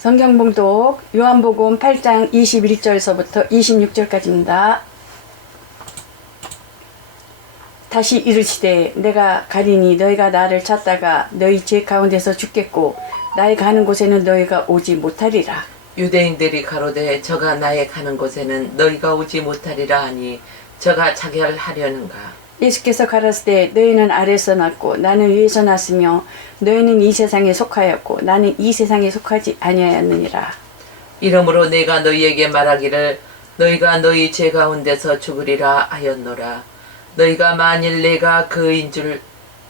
성경 봉독 요한복음 8장 21절서부터 26절까지입니다. 다시 이르시되 내가 가리니 너희가 나를 찾다가 너희 죄 가운데서 죽겠고 나의 가는 곳에는 너희가 오지 못하리라. 유대인들이 가로되 저가 나의 가는 곳에는 너희가 오지 못하리라 하니 저가 자결하려는가. 예수께서 가라사대 너희는 아래서 났고 나는 위에서 났으며 너희는 이 세상에 속하였고 나는 이 세상에 속하지 아니하였느니라. 이러므로 내가 너희에게 말하기를 너희가 너희 죄 가운데서 죽으리라 하였노라. 너희가 만일 내가 그인 줄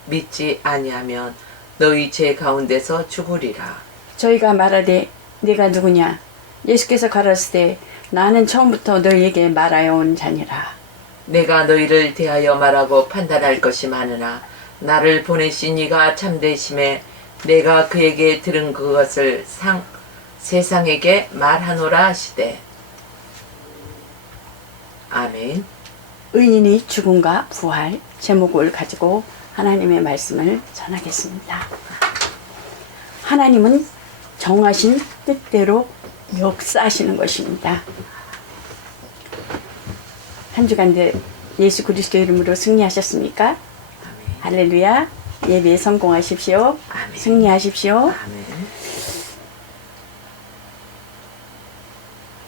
믿지 아니하면 너희 죄 가운데서 죽으리라. 저희가 말하되 네가 누구냐? 예수께서 가라사대 나는 처음부터 너희에게 말하여 온 자니라. 내가 너희를 대하여 말하고 판단할 것이 많으나 나를 보내신 이가 참되심에 내가 그에게 들은 그것을 세상에게 말하노라 하시되. 아멘. 의인이 죽음과 부활 제목을 가지고 하나님의 말씀을 전하겠습니다. 하나님은 정하신 뜻대로 역사하시는 것입니다. 한 주간들 예수 그리스도 이름으로 승리하셨습니까? 아멘. 할렐루야. 예배에 성공하십시오. 아멘. 승리하십시오. 아멘.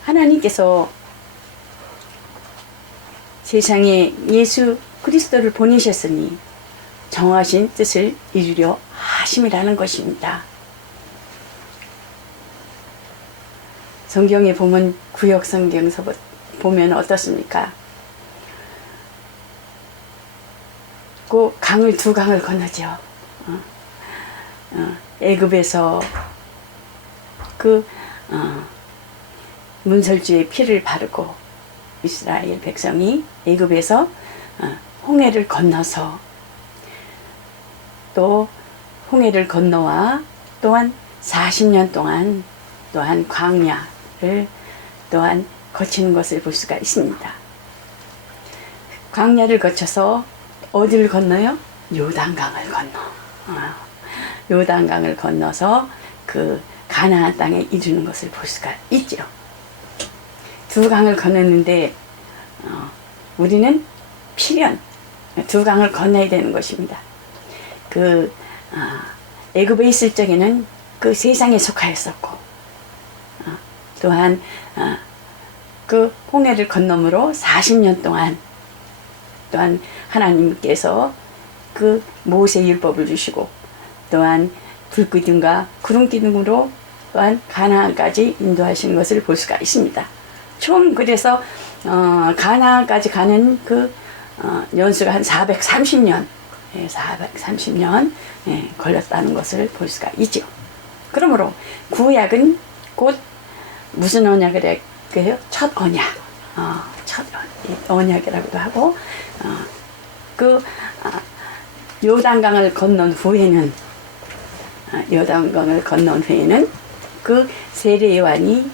하나님께서 세상에 예수 그리스도를 보내셨으니 정하신 뜻을 이루려 하심이라는 것입니다. 성경에 보면 구약 성경서 보면 어떻습니까? 그 강을 두 강을 건너죠. 애굽에서 문설주의 피를 바르고 이스라엘 백성이 애굽에서 홍해를 건너서 또 홍해를 건너와 또한 40년 동안 또한 광야를 또한 거치는 것을 볼 수가 있습니다. 광야를 거쳐서 어디를 건너요? 요단강을 건너. 요단강을 건너서 그 가나안 땅에 이르는 것을 볼 수가 있죠. 두 강을 건넜는데 우리는 필연 두 강을 건너야 되는 것입니다. 애굽에 있을 적에는 그 세상에 속하였었고 또한 그 홍해를 건너므로 40년 동안 또한 하나님께서 그 모세 율법을 주시고 또한 불기둥과 구름기둥으로 또한 가나안까지 인도하시는 것을 볼 수가 있습니다. 총 그래서 가나안까지 가는 그 연수가 한 430년 430년 걸렸다는 것을 볼 수가 있죠. 그러므로 구약은 곧 무슨 언약을 할까요? 첫 언약, 첫 언약이라고도 하고 요단강을 건넌 후에는 그 세례 요한이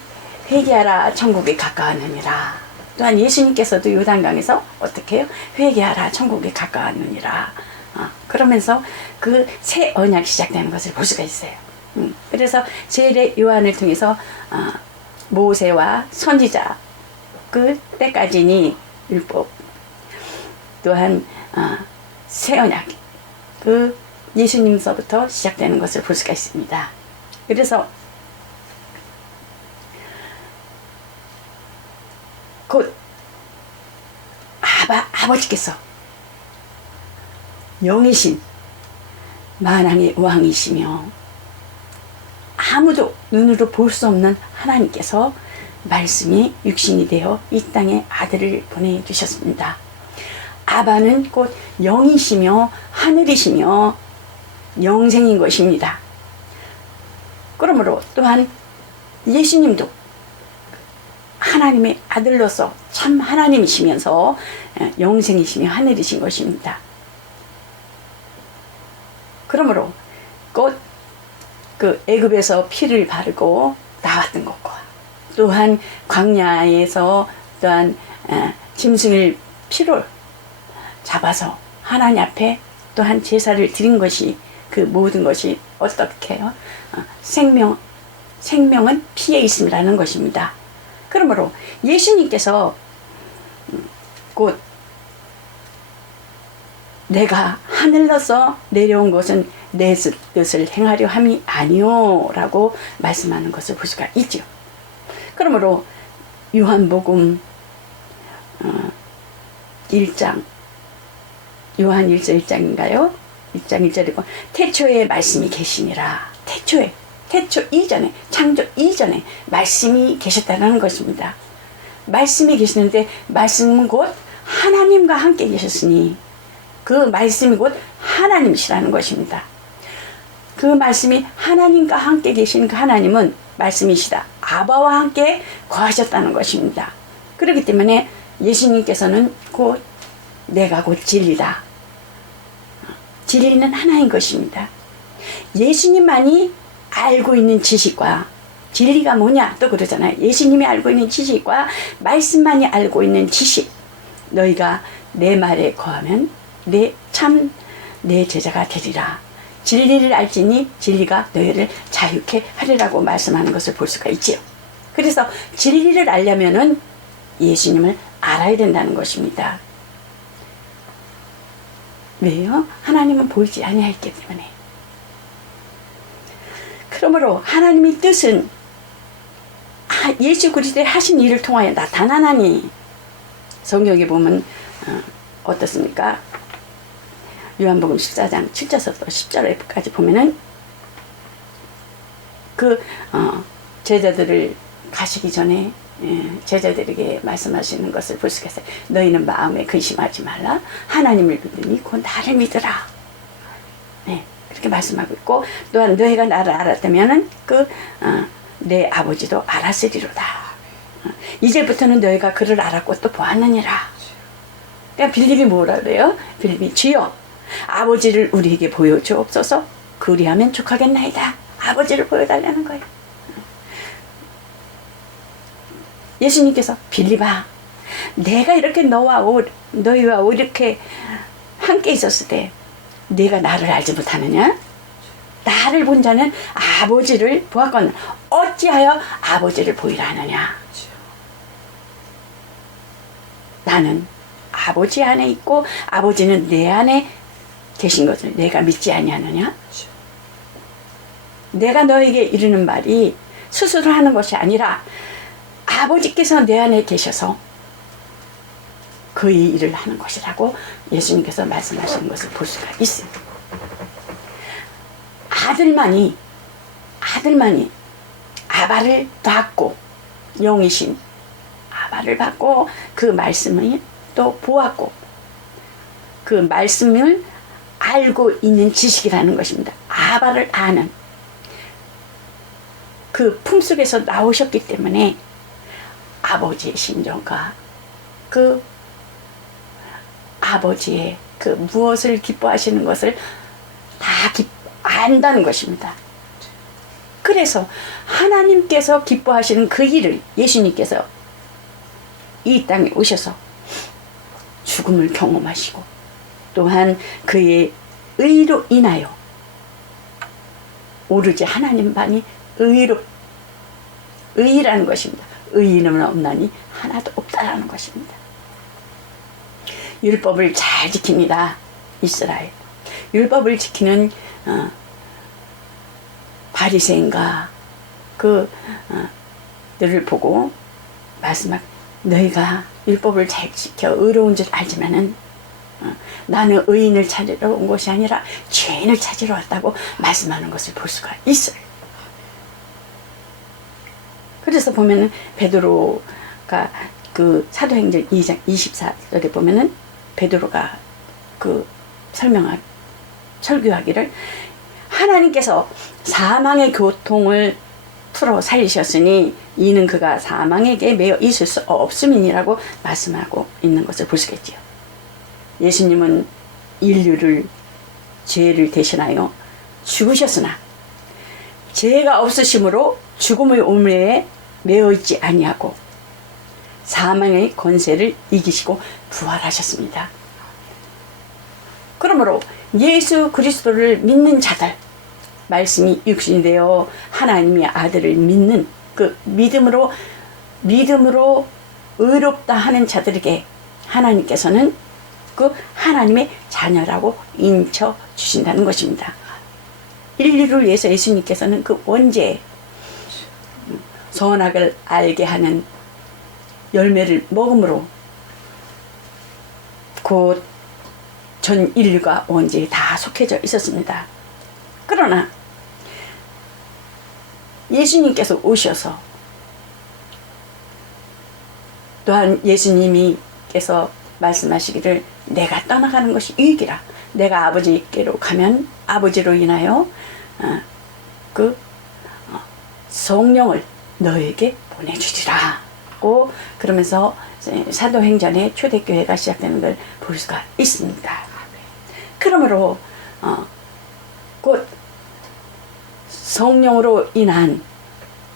회개하라 천국에 가까웠느니라. 또한 예수님께서도 요단강에서 어떻게 해요? 회개하라 천국에 가까웠느니라. 그러면서 그 새 언약이 시작되는 것을 볼 수가 있어요. 그래서 세례 요한을 통해서 모세와 선지자 그 때까지니 율법 또한 새 언약 그 예수님서부터 시작되는 것을 볼 수가 있습니다. 그래서 곧 아버지께서 영이신 만왕의 왕이시며 아무도 눈으로 볼 수 없는 하나님께서 말씀이 육신이 되어 이 땅에 아들을 보내주셨습니다. 아바는 곧 영이시며 하늘이시며 영생인 것입니다. 그러므로 또한 예수님도 하나님의 아들로서 참 하나님이시면서 영생이시며 하늘이신 것입니다. 그러므로 곧 그 애굽에서 피를 바르고 나왔던 것과 또한 광야에서 또한 짐승을 피를 잡아서 하나님 앞에 또한 제사를 드린 것이 그 모든 것이 어떻게 해요? 생명 생명은 피에 있음이라는 것입니다. 그러므로 예수님께서 곧 내가 하늘로서 내려온 것은 내 뜻을 행하려 함이 아니오 라고 말씀하는 것을 볼 수가 있죠. 그러므로 요한복음 1장 요한 1서 1장인가요? 1장 1절이고 태초에 말씀이 계시니라. 태초 이전에, 창조 이전에 말씀이 계셨다는 것입니다. 말씀이 계시는데 말씀은 곧 하나님과 함께 계셨으니 그 말씀이 곧 하나님이시라는 것입니다. 그 말씀이 하나님과 함께 계신 그 하나님은 말씀이시다. 아바와 함께 거하셨다는 것입니다. 그렇기 때문에 예수님께서는 곧 내가 곧 진리다. 진리는 하나인 것입니다. 예수님만이 알고 있는 지식과 진리가 뭐냐 또 그러잖아요. 예수님이 알고 있는 지식과 말씀만이 알고 있는 지식. 너희가 내 말에 거하면 내 제자가 되리라. 진리를 알지니 진리가 너희를 자유케 하리라고 말씀하는 것을 볼 수가 있지요. 그래서 진리를 알려면은 예수님을 알아야 된다는 것입니다. 왜요? 하나님은 보이지 아니하였기 때문에. 그러므로 하나님의 뜻은 예수 그리스도의 하신 일을 통하여 나타나나니 성경에 보면 어떻습니까? 요한복음 14장 7절부터 10절까지 보면은 그 제자들을 가시기 전에 제자들에게 말씀하시는 것을 볼 수가 있어요. 너희는 마음에 근심하지 말라. 하나님을 믿으니 곧 나를 믿으라. 네, 그렇게 말씀하고 있고 또한 너희가 나를 알았다면은 내 아버지도 알았으리로다. 이제부터는 너희가 그를 알았고 또 보았느니라. 그러니까 빌립이 뭐라 그래요? 빌립이 주여 아버지를 우리에게 보여주옵소서. 그리하면 족하겠나이다. 아버지를 보여달라는 거예요. 예수님께서 빌립아 내가 이렇게 너희와 이렇게 함께 있었을 때 네가 나를 알지 못하느냐? 나를 본 자는 아버지를 보았거늘 어찌하여 아버지를 보이라 하느냐? 나는 아버지 안에 있고 아버지는 내 안에 계신 것을 내가 믿지 아니하느냐? 내가 너에게 이르는 말이 스스로 하는 것이 아니라 아버지께서 내 안에 계셔서 그의 일을 하는 것이라고 예수님께서 말씀하시는 것을 볼 수가 있어요. 아들만이 아바를 받고 영이신 아바를 받고 그 말씀을 또 보았고 그 말씀을 알고 있는 지식이라는 것입니다. 아바를 아는 그 품속에서 나오셨기 때문에 아버지의 심정과 그 아버지의 그 무엇을 기뻐하시는 것을 다 안다는 것입니다. 그래서 하나님께서 기뻐하시는 그 일을 예수님께서 이 땅에 오셔서 죽음을 경험하시고 또한 그의 의로 인하여 오로지 하나님만이 의라는 것입니다. 의인은 없나니 하나도 없다라는 것입니다. 율법을 잘 지킵니다. 이스라엘. 율법을 지키는 바리새인과 그들을 보고 말씀하고 너희가 율법을 잘 지켜 의로운 줄 알지만은 나는 의인을 찾으러 온 것이 아니라 죄인을 찾으러 왔다고 말씀하는 것을 볼 수가 있어요. 그래서 보면은 베드로가 그 사도행전 2장 24절에 보면은 베드로가 그 설교하기를 하나님께서 사망의 고통을 풀어 살리셨으니 이는 그가 사망에게 매여 있을 수 없음이니라고 말씀하고 있는 것을 볼 수가 있지요. 예수님은 인류를 죄를 대신하여 죽으셨으나 죄가 없으심으로 죽음의 오물에 매어 있지 아니하고 사망의 권세를 이기시고 부활하셨습니다. 그러므로 예수 그리스도를 믿는 자들 말씀이 육신이 되어 하나님의 아들을 믿는 그 믿음으로 의롭다 하는 자들에게 하나님께서는 그 하나님의 자녀라고 인쳐 주신다는 것입니다. 인류를 위해서 예수님께서는 그 원죄 선악을 알게 하는 열매를 먹음으로 곧 전 인류가 원죄에 다 속해져 있었습니다. 그러나 예수님께서 오셔서 또한 예수님께서 말씀하시기를 내가 떠나가는 것이 유익이라. 내가 아버지께로 가면 아버지로 인하여 성령을 너에게 보내주리라고 그러면서 사도행전의 초대교회가 시작되는 걸 볼 수가 있습니다. 그러므로 곧 성령으로 인한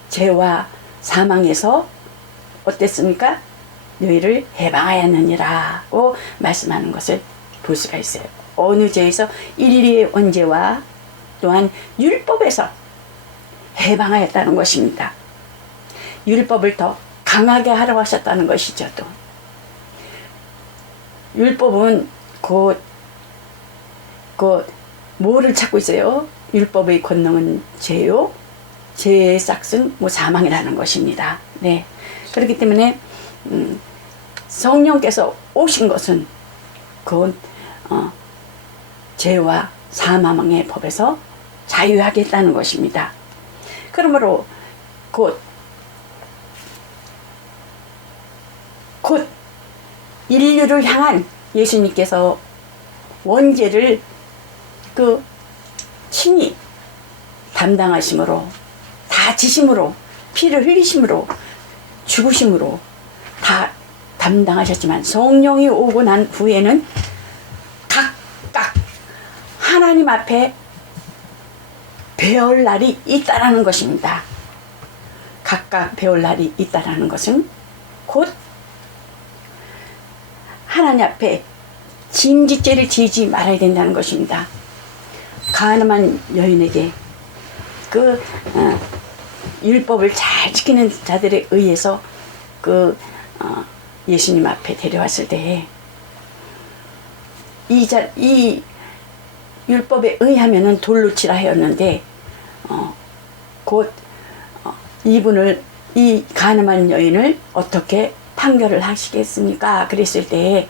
죄와 사망에서 어땠습니까? 너희를 해방하였느니라고 말씀하는 것을 볼 수가 있어요. 어느 죄에서 인류의 원죄와 또한 율법에서 해방하였다는 것입니다. 율법을 더 강하게 하라고 하셨다는 것이죠. 또 율법은 곧 뭐를 찾고 있어요? 율법의 권능은 죄요, 죄의 싹은 사망이라는 것입니다. 네, 그렇기 때문에 성령께서 오신 것은 곧 죄와 사망의 법에서 자유하겠다는 것입니다. 그러므로 곧 인류를 향한 예수님께서 원죄를 친히 담당하심으로 다 지심으로 피를 흘리심으로 죽으심으로 다 담당하셨지만 성령이 오고 난 후에는 각각 하나님 앞에 배울 날이 있다라는 것입니다. 각각 배울 날이 있다라는 것은 곧 하나님 앞에 짐짓죄를 지지 말아야 된다는 것입니다. 가늠한 여인에게 율법을 잘 지키는 자들에 의해서 예수님 앞에 데려왔을 때에 이 율법에 의하면은 돌로 치라 하였는데 이 가늠한 여인을 어떻게 판결을 하시겠습니까? 그랬을 때에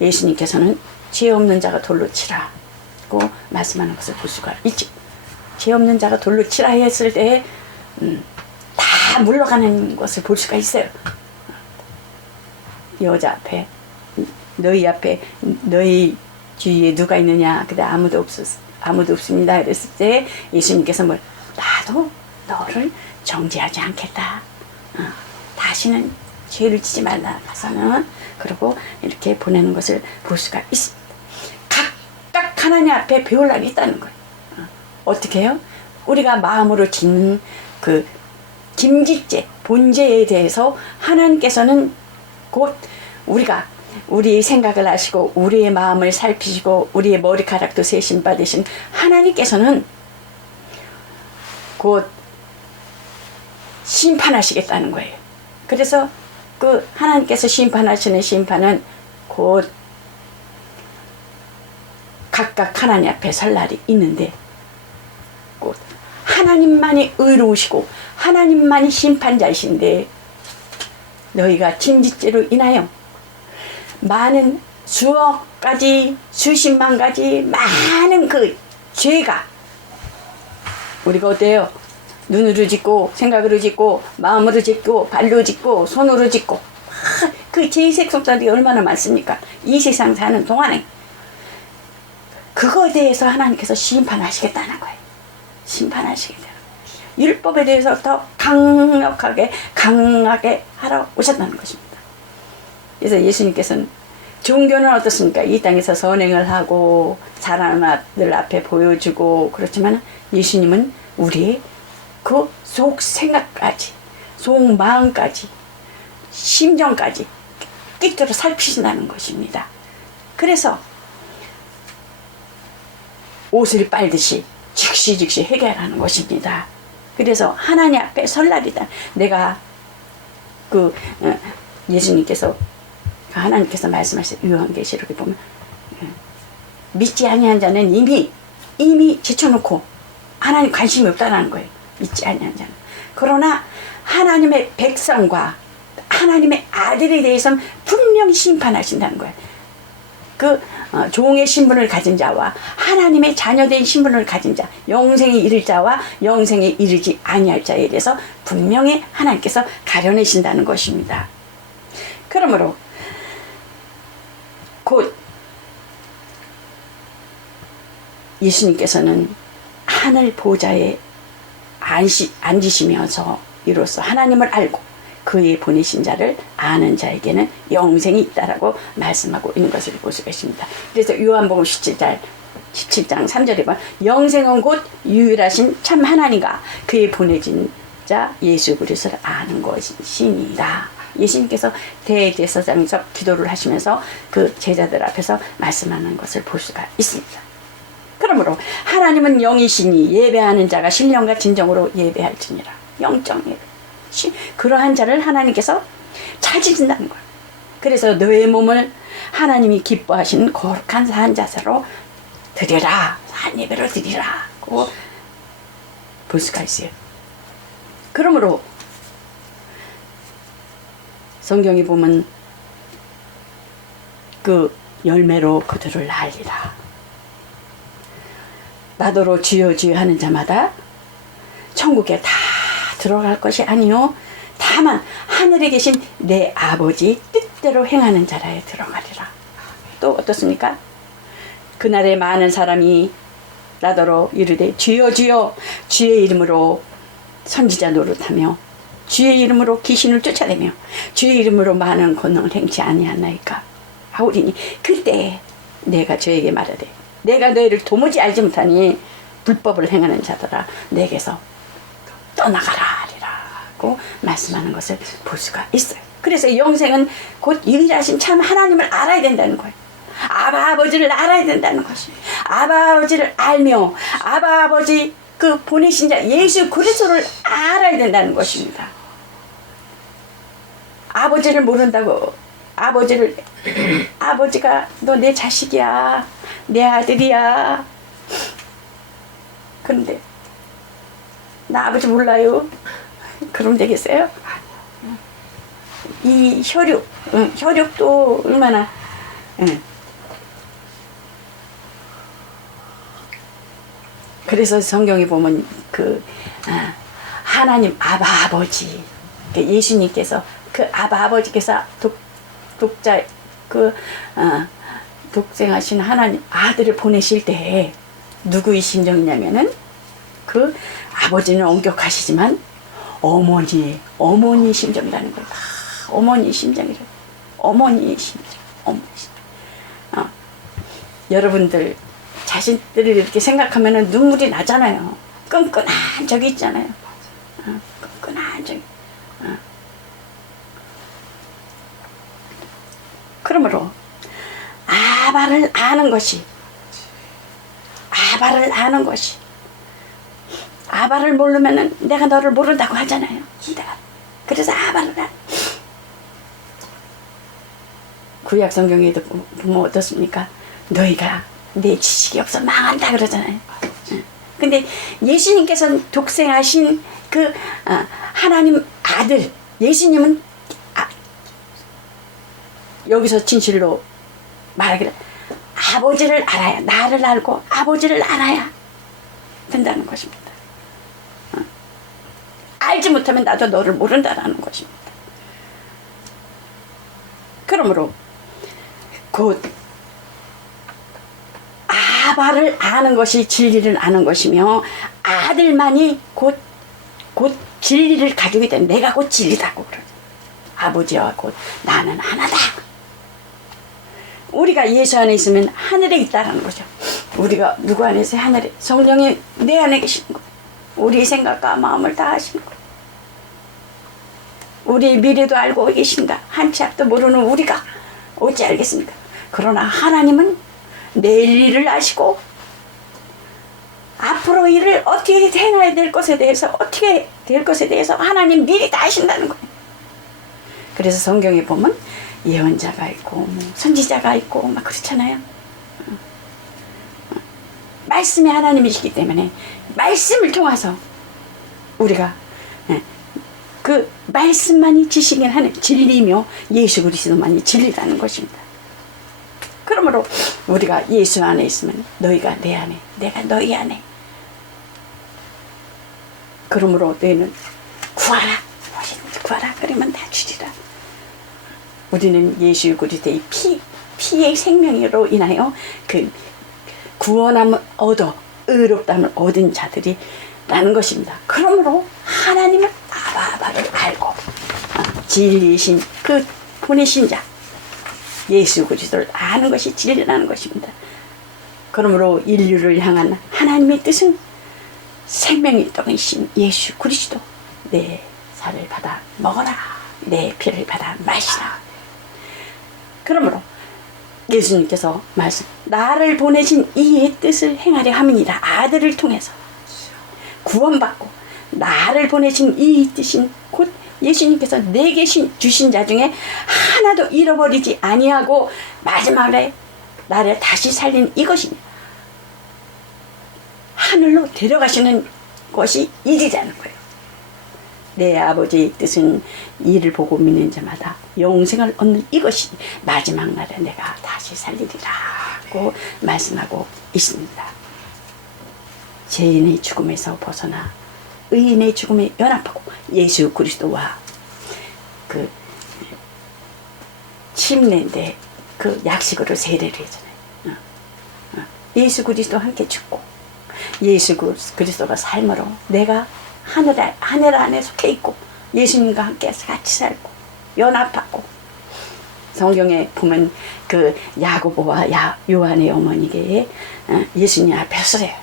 예수님께서는 죄 없는 자가 돌로 치라고 말씀하는 것을 볼 수가 있지. 죄 없는 자가 돌로 치라 했을 때에 다 물러가는 것을 볼 수가 있어요. 여자 앞에 너희 앞에 너희 주위에 누가 있느냐? 그때 아무도 없습니다. 그랬을 때 예수님께서 나도 너를 정죄하지 않겠다. 다시는 죄를 지지 말라 가서는 그리고 이렇게 보내는 것을 볼 수가 있습니다. 각각 하나님 앞에 배울 날이 있다는 거예요. 어떻게 해요? 우리가 마음으로 짓는 김짓죄, 본죄에 대해서 하나님께서는 곧 우리의 생각을 아시고 우리의 마음을 살피시고 우리의 머리카락도 세심 받으신 하나님께서는 곧 심판하시겠다는 거예요. 그래서 하나님께서 심판하시는 심판은 곧 각각 하나님 앞에 설 날이 있는데 곧 하나님만이 의로우시고 하나님만이 심판자이신데 너희가 짐짓죄로 인하여 많은 수억 가지 수십만 가지 많은 죄가 우리가 어때요? 눈으로 짓고 생각으로 짓고 마음으로 짓고 발로 짓고 손으로 짓고 그 죄의식 속자들이 얼마나 많습니까? 이 세상 사는 동안에 그거에 대해서 하나님께서 심판하시겠다는 거예요. 심판하시겠다는 거예요. 율법에 대해서 더 강하게 하러 오셨다는 것입니다. 그래서 예수님께서는 종교는 어떻습니까? 이 땅에서 선행을 하고 사람들 앞에 보여주고 그렇지만 예수님은 우리의 속 생각까지 속 마음까지 심정까지 꿰뚫어 살피신다는 것입니다. 그래서 옷을 빨듯이 즉시 해결하는 것입니다. 그래서 하나님 앞에 설날이다. 내가 예수님께서 하나님께서 말씀하신 요한계시록에 보면 믿지 아니한 자는 이미 제쳐놓고 하나님 관심이 없다는 거예요. 믿지 아니한 자는. 그러나 하나님의 백성과 하나님의 아들에 대해서는 분명히 심판하신다는 거예요. 종의 신분을 가진 자와 하나님의 자녀된 신분을 가진 자, 영생에 이를 자와 영생에 이르지 아니할 자에 대해서 분명히 하나님께서 가려내신다는 것입니다. 그러므로 곧 예수님께서는 하늘 보좌에 앉으시면서 이로써 하나님을 알고 그의 보내신 자를 아는 자에게는 영생이 있다라고 말씀하고 있는 것을 볼 수가 있습니다. 그래서 요한복음 17장 3절에 보면 영생은 곧 유일하신 참 하나님과 그의 보내진 자 예수 그리스도를 아는 것이니라. 예수님께서 대제사장에서 기도를 하시면서 그 제자들 앞에서 말씀하는 것을 볼 수가 있습니다. 그러므로 하나님은 영이시니 예배하는 자가 신령과 진정으로 예배할지니라. 영적 예배. 그러한 자를 하나님께서 찾으신다는 거예요. 그래서 너의 몸을 하나님이 기뻐하시는 거룩한 산자세로 드려라. 산예배로 드리라고 볼 수가 있어요. 그러므로 성경에 보면 그 열매로 그들을 알리라. 나더러 주여 주여 하는 자마다 천국에 다 들어갈 것이 아니요 다만 하늘에 계신 내 아버지 뜻대로 행하는 자라에 들어가리라. 또 어떻습니까? 그날에 많은 사람이 나더러 이르되 주여 주여 주의 이름으로 선지자 노릇하며 주의 이름으로 귀신을 쫓아내며 주의 이름으로 많은 권능을 행치 아니하나이까 하오리니 그때 내가 저에게 말하되 내가 너희를 도무지 알지 못하니 불법을 행하는 자들아 내게서 떠나가라 하리라고 말씀하는 것을 볼 수가 있어요. 그래서 영생은 곧 유일하신 참 하나님을 알아야 된다는 거예요. 아바 아버지를 알아야 된다는 것이. 아바 아버지를 알며 아바 아버지 그 보내신 자 예수 그리스도를 알아야 된다는 것입니다. 아버지를 모른다고 아버지가 너 내 자식이야 내 아들이야 그런데 나 아버지 몰라요. 그럼 되겠어요? 이 혈육도 얼마나 그래서 성경에 보면 하나님 아바 아버지 예수님께서 그 아바 아버지께서 독생하신 하나님 아들을 보내실 때 누구의 심정이냐면은 그 아버지는 엄격하시지만 어머니의 심정이라는 거예요. 어머니의 심정이래. 어머니의 심정. 여러분들 자신들을 이렇게 생각하면은 눈물이 나잖아요. 끈끈한 적이 있잖아요. 끈끈한 적이. 그러므로 아바를 아는 것이 아바를 모르면은 내가 너를 모른다고 하잖아요. 그래서 아바를 구약 성경에도 보면 어떻습니까? 너희가 내 지식이 없어 망한다 그러잖아요. 근데 예수님께서는 독생하신 그 하나님 아들 예수님은 여기서 진실로 말하기를 아버지를 알아야 나를 알고 아버지를 알아야 된다는 것입니다. 알지 못하면 나도 너를 모른다라는 것입니다. 그러므로 곧 아바를 아는 것이 진리를 아는 것이며 아들만이 곧 진리를 가지게 된 내가 곧 진리다고 그러죠. 아버지와 곧 나는 하나다. 우리가 예수 안에 있으면 하늘에 있다라는 거죠. 우리가 누구 안에 있어요? 하늘에. 성령이 내 안에 계시는 거예요. 우리 생각과 마음을 다 아시는 거예요. 우리의 미래도 알고 계신가? 한 치 앞도 모르는 우리가 어찌 알겠습니까? 그러나 하나님은 내일 일을 아시고 앞으로 일을 어떻게 행해야 될 것에 대해서 어떻게 될 것에 대해서 하나님 미리 다 아신다는 거예요. 그래서 성경에 보면 예언자가 있고 뭐 선지자가 있고 막 그렇잖아요. 말씀이 하나님이시기 때문에 말씀을 통해서 우리가 그 말씀만이 지식인 하나님 진리며 예수 그리스도만이 진리라는 것입니다. 그러므로 우리가 예수 안에 있으면 너희가 내 안에 내가 너희 안에 그러므로 너희는 구하라 구하라 그러면 다 주리라. 우리는 예수 그리스도의 피의 생명으로 인하여 그 구원함을 얻어 의롭다함을 얻은 자들이 라는 것입니다. 그러므로 하나님은 아바를 알고 진리이신 그 보내신 자 예수 그리스도를 아는 것이 진리라는 것입니다. 그러므로 인류를 향한 하나님의 뜻은 생명의 떡이신 예수 그리스도 내 살을 받아 먹어라 내 피를 받아 마시라. 그러므로 예수님께서 말씀 나를 보내신 이의 뜻을 행하려 함이니라. 아들을 통해서 구원받고 나를 보내신 이 뜻인 곧 예수님께서 내게 주신 자 중에 하나도 잃어버리지 아니하고 마지막에 나를 다시 살린 이것이니 하늘로 데려가시는 것이 일이라는 거예요. 내 아버지의 뜻은 이를 보고 믿는 자마다 영생을 얻는 이것이 마지막 날에 내가 다시 살리리라고 말씀하고 있습니다. 죄인의 죽음에서 벗어나 의인의 죽음에 연합하고 예수 그리스도와 그 침례인데 그 약식으로 세례를 했잖아요. 예수 그리스도 함께 죽고 예수 그리스도가 삶으로 내가 하늘 안에 속해 있고 예수님과 함께 같이 살고 연합하고 성경에 보면 그 야고보와 요한의 어머니께 예수님 앞에 서래요.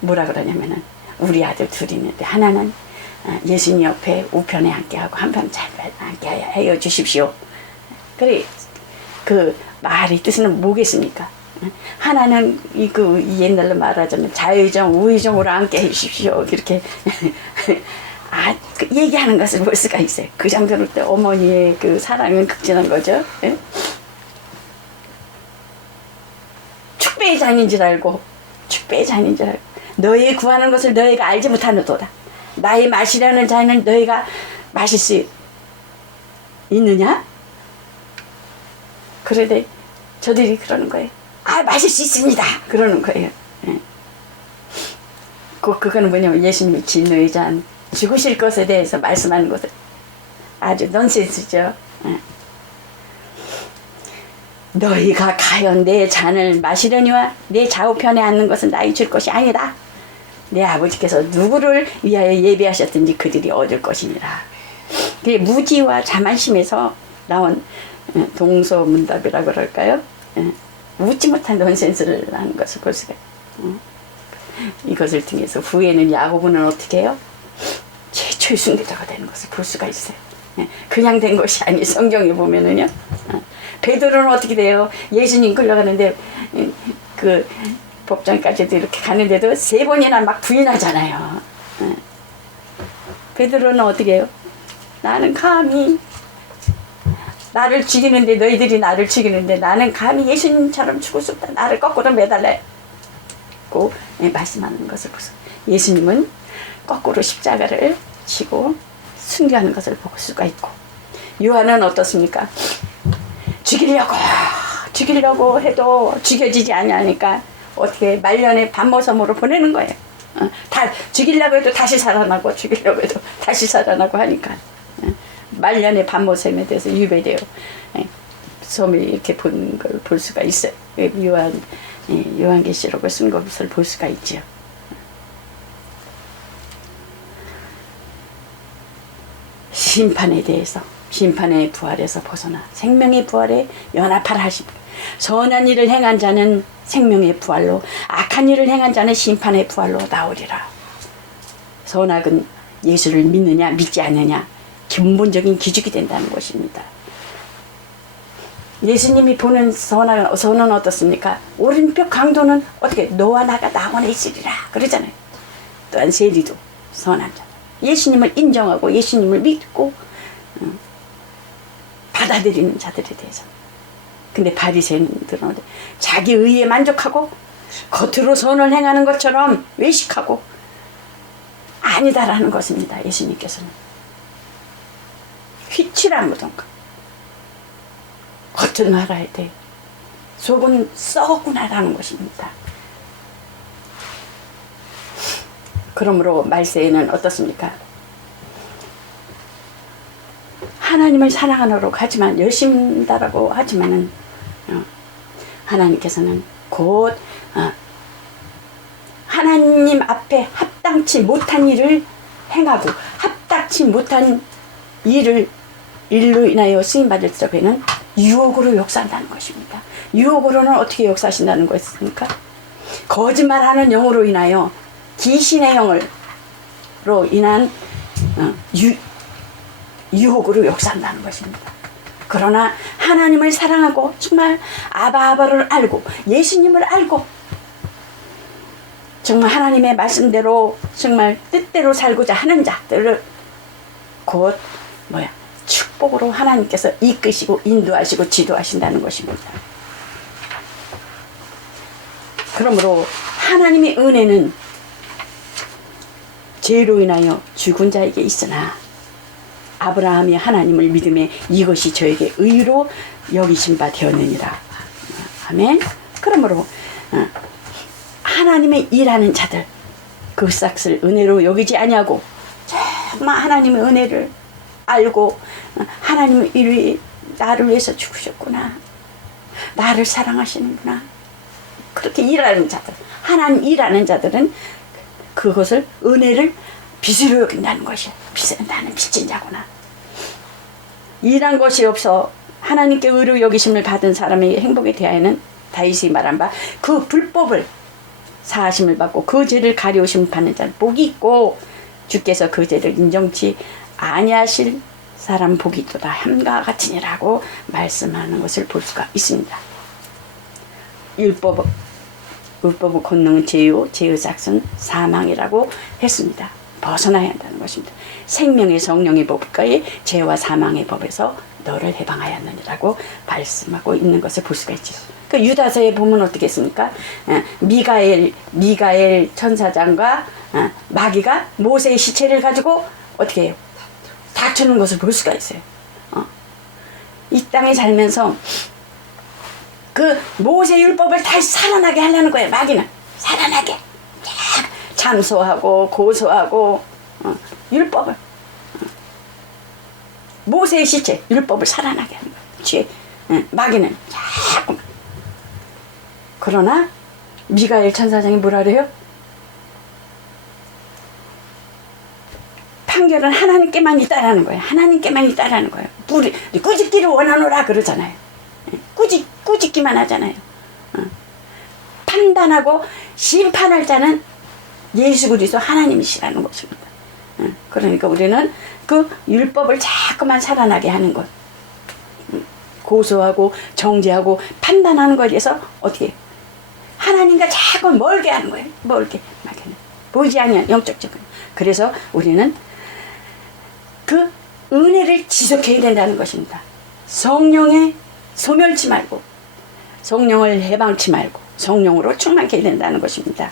뭐라 그러냐면은 우리 아들 둘이 있는데 하나는 예수님 옆에 우편에 앉게하고 한편 좌편에 앉게 하여 주십시오. 그래 그 말의 뜻은 뭐겠습니까? 하나는 그 옛날로 말하자면 자의정 우의정으로 앉게 해주십시오. 이렇게 그 얘기하는 것을 볼 수가 있어요. 그 정도로 때 어머니의 그 사랑은 극진한 거죠. 예? 축배의 잔인 줄 알고 축배의 잔인 줄 알고 너희 구하는 것을 너희가 알지 못하는도다. 나의 마시려는 잔은 너희가 마실 수 있느냐? 그러되 저들이 그러는 거예요. 마실 수 있습니다. 그러는 거예요. 예. 그거는 뭐냐면 예수님이 진노의 잔 죽으실 것에 대해서 말씀하는 것은 아주 넌센스죠. 예. 너희가 가연 내 잔을 마시려니와 내 좌우편에 앉는 것은 나의 줄 것이 아니다. 내 아버지께서 누구를 위하여 예비하셨든지 그들이 얻을 것이니라. 그게 무지와 자만심에서 나온 동서문답이라 그럴까요? 묻지 못한 넌센스를 하는 것을 볼 수가 있어요. 이것을 통해서 후에는 야고보는 어떻게 해요? 최초의 순교자가 되는 것을 볼 수가 있어요. 그냥 된 것이 아니 성경에 보면은요. 베드로는 어떻게 돼요? 예수님 끌려가는데 그 법정까지도 이렇게 가는데도 3번이나 막 부인하잖아요. 베드로는 어떻게 해요? 나는 감히 나를 죽이는데 너희들이 나를 죽이는데 나는 감히 예수님처럼 죽을 수 없다. 나를 거꾸로 매달래. 고 말씀하는 것을 보세요. 예수님은 거꾸로 십자가를 지고 순교하는 것을 볼 수가 있고 요한은 어떻습니까? 죽이려고 해도 죽여지지 아니하니까 어떻게 말년에 반모섬으로 보내는 거예요. 다 죽이려고 해도 다시 살아나고 죽이려고 해도 다시 살아나고 하니까 말년에 반모섬에 대해서 유배되어 섬이 이렇게 본 걸 볼 수가 있어요. 요한계시록을 쓴 것을 볼 수가 있죠. 심판에 대해서 심판의 부활에서 벗어나 생명의 부활에 연합하라 하십니다. 선한 일을 행한 자는 생명의 부활로 악한 일을 행한 자는 심판의 부활로 나오리라. 선악은 예수를 믿느냐 믿지 않느냐 근본적인 기준이 된다는 것입니다. 예수님이 보는 선은 어떻습니까? 오른쪽 강도는 어떻게 너와 나가 낙원에 있으리라 그러잖아요. 또한 세리도 선한 자. 예수님을 인정하고 예수님을 믿고 받아들이는 자들에 대해서. 근데 바리새인들은 자기 의에 만족하고 겉으로 선을 행하는 것처럼 외식하고 아니다라는 것입니다. 예수님께서는 휘칠한 무덤과 겉은 말아야 돼 속은 썩었구나라는 것입니다. 그러므로 말세에는 어떻습니까? 하나님을 사랑하노라고 하지만 열심다라고 하지만은 하나님께서는 곧 하나님 앞에 합당치 못한 일을 행하고 합당치 못한 일로 인하여 쓰임받을 적에는 유혹으로 역사한다는 것입니다. 유혹으로는 어떻게 역사하신다는 것입니까? 거짓말하는 영으로 인하여 귀신의 영으로 인한 유혹으로 역사한다는 것입니다. 그러나 하나님을 사랑하고 정말 아바를 알고 예수님을 알고 정말 하나님의 말씀대로 정말 뜻대로 살고자 하는 자들을 곧 축복으로 하나님께서 이끄시고 인도하시고 지도하신다는 것입니다. 그러므로 하나님의 은혜는 죄로 인하여 죽은 자에게 있으나 아브라함이 하나님을 믿음에 이것이 저에게 의로 여기신 바 되었느니라. 아멘. 그러므로 하나님의 일하는 자들 그 싹을 은혜로 여기지 아니하고 정말 하나님의 은혜를 알고 하나님의 일이 나를 위해서 죽으셨구나. 나를 사랑하시는구나. 그렇게 일하는 자들 하나님 일하는 자들은 그것을 은혜를 빚으로 여긴다는 것이야. 나는 빚진 자구나. 일한 것이 없어 하나님께 의로 여기심을 받은 사람의 행복에 대하여는 다윗이 말한 바 그 불법을 사하심을 받고 그 죄를 가려우심을 받는 자는 복이 있고 주께서 그 죄를 인정치 아니하실 사람 복이 있도다 함과 같으니라고 말씀하는 것을 볼 수가 있습니다. 율법의 권능은 죄요 죄의 삭은 사망이라고 했습니다. 벗어나야 한다는 것입니다. 생명의 성령의 법과의 죄와 사망의 법에서 너를 해방하였느니라고 말씀하고 있는 것을 볼 수가 있죠. 그 유다서에 보면 어떻게 했습니까? 미가엘 천사장과 마귀가 모세의 시체를 가지고 어떻게 해요? 다투는 것을 볼 수가 있어요. 이 땅에 살면서 그 모세 율법을 다시 살아나게 하려는 거예요. 마귀는 살아나게 참소하고 고소하고 율법을 모세의 시체 율법을 살아나게 하는 거예요. 마귀는 자꾸. 그러나 미가엘 천사장이 뭐라 그래요? 판결은 하나님께만 있다라는 거예요. 하나님께만 있다라는 거예요. 꾸짖기를 원하노라 그러잖아요. 꾸짖기만 하잖아요. 판단하고 심판할 자는 예수 그리스도 하나님이시라는 것입니다. 그러니까 우리는 그 율법을 자꾸만 살아나게 하는 것, 고소하고 정죄하고 판단하는 것에 대해서 어떻게 하나님과 자꾸 멀게 하는 거예요. 멀게 보이지 않는 영적적으로. 그래서 우리는 그 은혜를 지속해야 된다는 것입니다. 성령에 소멸치 말고 성령을 해방치 말고 성령으로 충만케 해야 된다는 것입니다.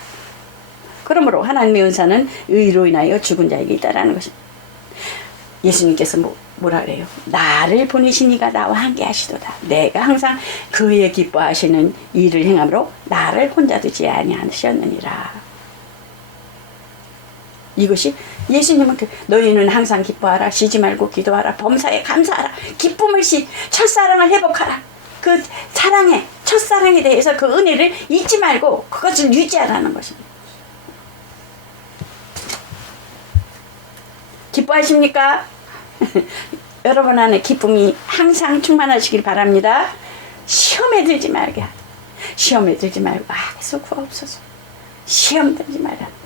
그러므로 하나님의 은사는 의로 인하여 죽은 자에게 있다라는 것입니다. 예수님께서 뭐라 그래요? 나를 보내신 이가 나와 함께 하시도다. 내가 항상 그의 기뻐하시는 일을 행함으로 나를 혼자 두지 아니하셨느니라. 이것이 예수님은 너희는 항상 기뻐하라. 쉬지 말고 기도하라. 범사에 감사하라. 기쁨을 첫사랑을 회복하라. 그 사랑에 첫사랑에 대해서 그 은혜를 잊지 말고 그것을 유지하라는 것입니다. 기뻐하십니까? 여러분 안에 기쁨이 항상 충만하시길 바랍니다. 시험에 들지 말게. 시험에 들지 말고 계속 구하옵소서. 시험 들지 말라는 것입니다.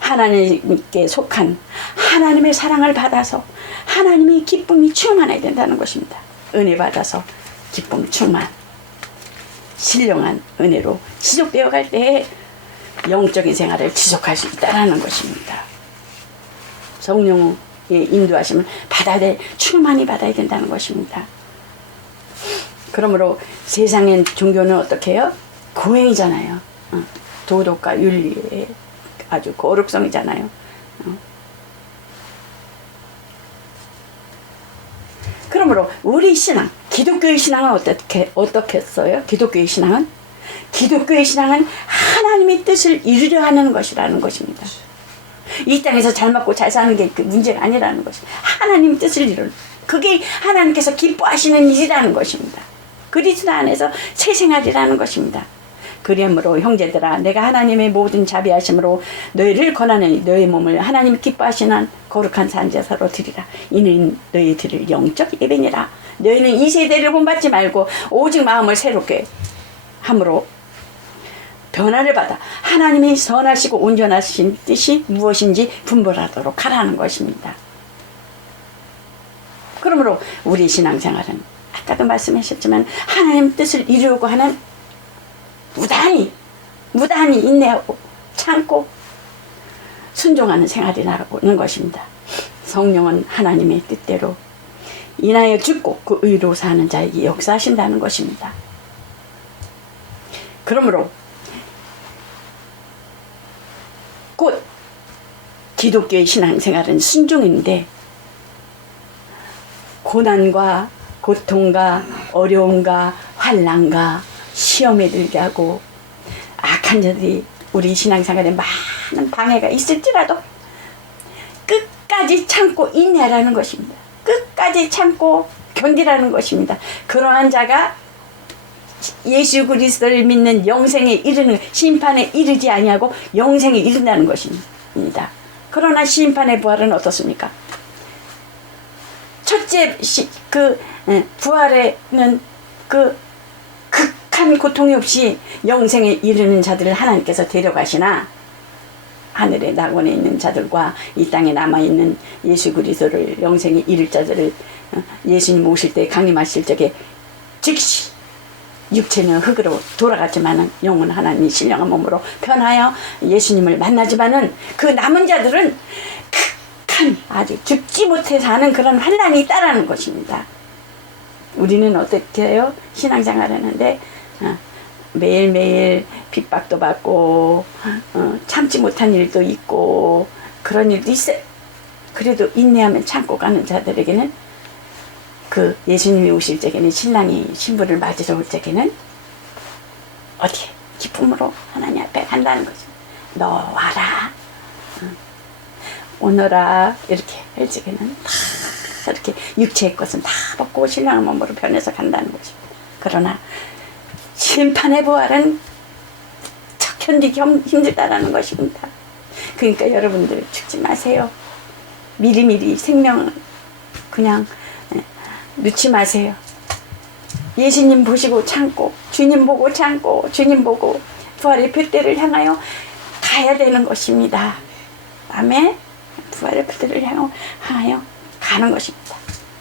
하나님께 속한 하나님의 사랑을 받아서 하나님의 기쁨이 충만해야 된다는 것입니다. 은혜 받아서 기쁨 충만 신령한 은혜로 지속되어 갈 때 영적인 생활을 지속할 수 있다는 것입니다. 성령의 인도하심을 받아야 돼, 충만히 받아야 된다는 것입니다. 그러므로 세상의 종교는 어떻게 해요? 고행이잖아요. 도덕과 윤리의 아주 거룩성이잖아요. 그러므로 우리 신앙, 기독교의 신앙은 어떻겠어요? 기독교의 신앙은 하나님의 뜻을 이루려 하는 것이라는 것입니다. 이 땅에서 잘 먹고 잘 사는 게 그 문제가 아니라는 것입니다. 하나님의 뜻을 이루는, 그게 하나님께서 기뻐하시는 일이라는 것입니다. 그리스도 안에서 새 생활이라는 것입니다. 그러므로 형제들아, 내가 하나님의 모든 자비하심으로 너희를 권하노니 너희 몸을 하나님이 기뻐하시는 거룩한 산제사로 드리라. 이는 너희 드릴 영적 예배니라. 너희는 이 세대를 본받지 말고 오직 마음을 새롭게 함으로 변화를 받아 하나님이 선하시고 온전하신 뜻이 무엇인지 분별하도록 하라는 것입니다. 그러므로 우리 신앙생활은 아까도 말씀하셨지만 하나님 뜻을 이루려고 하는 무단히 인내하고 참고 순종하는 생활이 나가는 것입니다. 성령은 하나님의 뜻대로 인하여 죽고 그 의로 사는 자에게 역사하신다는 것입니다. 그러므로 곧 기독교의 신앙생활은 순종인데 고난과 고통과 어려움과 환난과 시험에 들게 하고 악한 자들이 우리 신앙생활에 많은 방해가 있을지라도 끝까지 참고 인내하라는 것입니다. 끝까지 참고 견디라는 것입니다. 그러한 자가 예수 그리스도를 믿는 영생에 이르는, 심판에 이르지 아니하고 영생에 이른다는 것입니다. 그러나 심판의 부활은 어떻습니까? 첫째 부활에는 그 극한 고통이 없이 영생에 이르는 자들을 하나님께서 데려가시나 하늘의 낙원에 있는 자들과 이 땅에 남아있는 예수 그리스도를 영생에 이를 자들을 예수님 오실 때 강림하실 적에 즉시 육체는 흙으로 돌아갔지만은 영은 하나님이 신령한 몸으로 변하여 예수님을 만나지만은 그 남은 자들은 극한 아주 죽지 못해 사는 그런 환난이 있다라는 것입니다. 우리는 어떻게 해요? 신앙생활 하는데 매일매일 핍박도 받고 참지 못한 일도 있고 그런 일도 있어요. 그래도 인내하면 참고 가는 자들에게는 그 예수님이 오실 적에는 신랑이 신부를 맞으러 올 적에는 어디에 기쁨으로 하나님 앞에 간다는 거죠. 너 와라, 오너라 이렇게 할 적에는 다 이렇게 육체의 것은 다 벗고 신랑의 몸으로 변해서 간다는 거죠. 그러나 심판의 부활은 견디기 힘들다라는 것입니다. 그러니까 여러분들 죽지 마세요. 미리미리 생명을 그냥 놓지 마세요. 예수님 보시고 참고, 주님 보고 참고, 주님 보고 부활의 표대를 향하여 가야 되는 것입니다. 아멘. 부활의 표대를 향하여 가는 것입니다.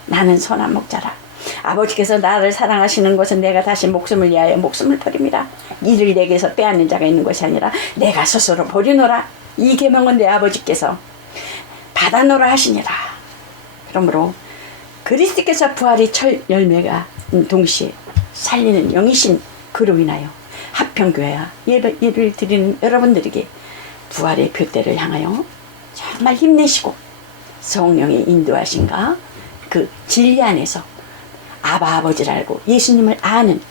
나는 선한 목자라. 아버지께서 나를 사랑하시는 것은 내가 다시 목숨을 위하여 목숨을 버립니다. 이를 내게서 빼앗는 자가 있는 것이 아니라 내가 스스로 버리노라. 이 계명은 내 아버지께서 받아노라 하시니라. 그러므로 그리스도께서 부활의 첫 열매가 동시에 살리는 영이신 그로 인하여 합평교회와 예배를 드리는 여러분들에게 부활의 표대를 향하여 정말 힘내시고 성령의 인도하심과 그 진리 안에서 아바 아버지를 알고 예수님을 아는,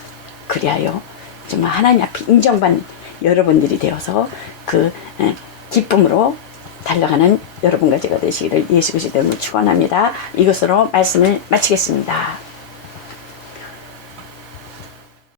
그리하여 정말 하나님 앞에 인정받는 여러분들이 되어서 그 기쁨으로 달려가는 여러분과 제가 되시기를 예수 그리스도 이름으로 축원합니다. 이것으로 말씀을 마치겠습니다.